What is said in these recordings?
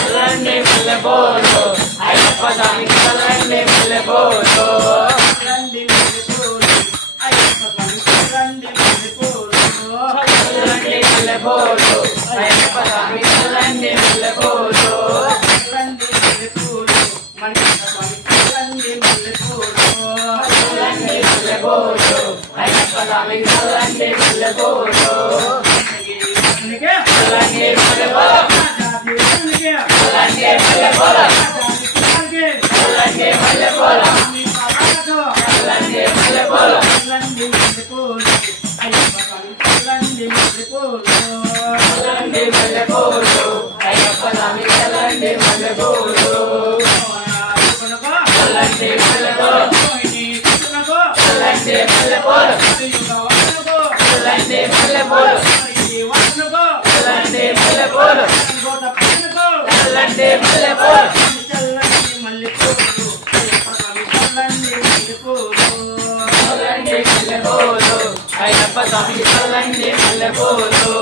చల్లండి మల్లె పూలు అయ్యప్ప స్వామికి చల్లండి మల్లె పూలు చల్లండి మల్లె పూలు అయ్యప్ప స్వామికి చల్లండి మల్లె పూలు చల్లండి మల్లె పూలు అయ్యప్ప స్వామికి చల్లండి మల్లె పూలు చల్లండి మల్లె పూలు మల్లెప్ప స్వామికి చల్లండి మల్లె పూలు చల్లండి మల్లె పూలు అయ్యప్ప స్వామికి చల్లండి మల్లె పూలు చల్లండి మల్లె పూలు చల్లండి మల్లె పూలు చల్లండి మల్లె పూలు చల్లండి మల్లె పూలు చల్లండి మల్లె పూలు అయ్యప్ప స్వామికి చల్లండి మల్లె పూలు చల్లండి మల్లె పూలు అయ్యప్ప స్వామికి చల్లండి మల్లె పూలు చల్లండి మల్లె పూలు చల్లండి మల్లె పూలు చల్లండి మల్లె పూలు చల్లండి మల్లె పూలు చల్లండి మల్లె పూలు చల్లండి మల్లె పూలు చల్లండి మల్లె పూలు అయ్యప్ప స్వామికి చల్లండి మల్లె పూలు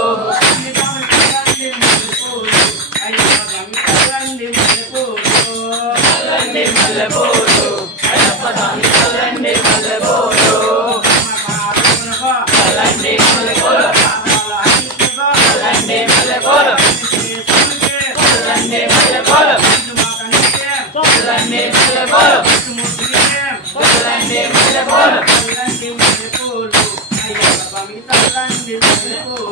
చల్లండి మల్లె పూలు అయ్యప్ప స్వామికి చల్లండి మల్లె పూలు చల్లండి మల్లె పూలు చల్లండి మల్లె పూలు చల్లండి మల్లె పూలు చల్లండి మల్లె పూలు చల్లండి మల్లె పూలు చల్లండి మల్లె పూలు అయ్యప్ప స్వామికి చల్లండి మల్లె పూలు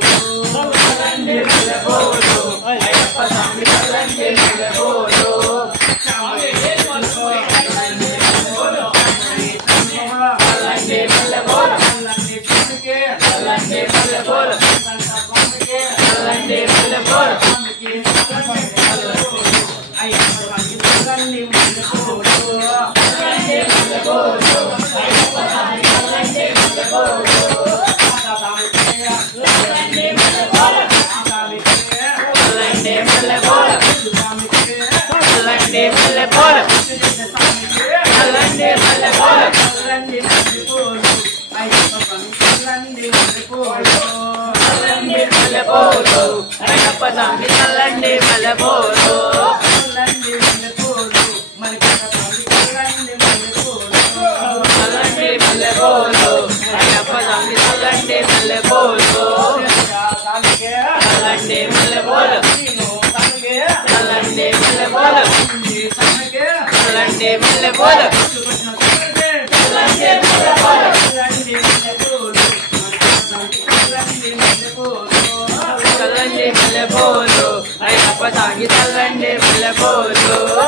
చల్లండి మల్లె పూలు అయ్యప్ప స్వామికి చల్లండి మల్లె పూలు చల్లండి మల్లె పూలు చల్లండి మల్లె పూలు చల్లండి మల్లె పూలు చల్లండి మల్లె పూలు అయ్యప్ప స్వామికి చల్లండి మల్లె పూలు చల్లండి మల్లె పూలు అయ్యప్ప స్వామికి చల్లండి మల్లె పూలు చల్లండి మల్లె పూలు చల్లండి మల్లె పూలు చల్లండి మల్లె పూలు చల్లండి మల్లె పూలు చల్లండి మల్లె పూలు అయ్యప్ప స్వామికి చల్లండి మల్లె పూలు చల్లండి మల్లె పూలు అయ్యప్ప స్వామికి చల్లండి మల్లె పూలు చల్లండి మల్లె పూలు మల్లెప్ప స్వామికి చల్లండి మల్లె పూలు చల్లండి మల్లె పూలు అయ్యప్ప స్వామికి చల్లండి మల్లె పూలు చల్లండి మల్లె పూలు చల్లండి మల్లె పూలు చల్లండి మల్లె పూలు చల్లండి మల్లె పూలు చల్లండి మల్లె పూలు అయ్యప్ప స్వామికి చల్లండి మల్లె పూలు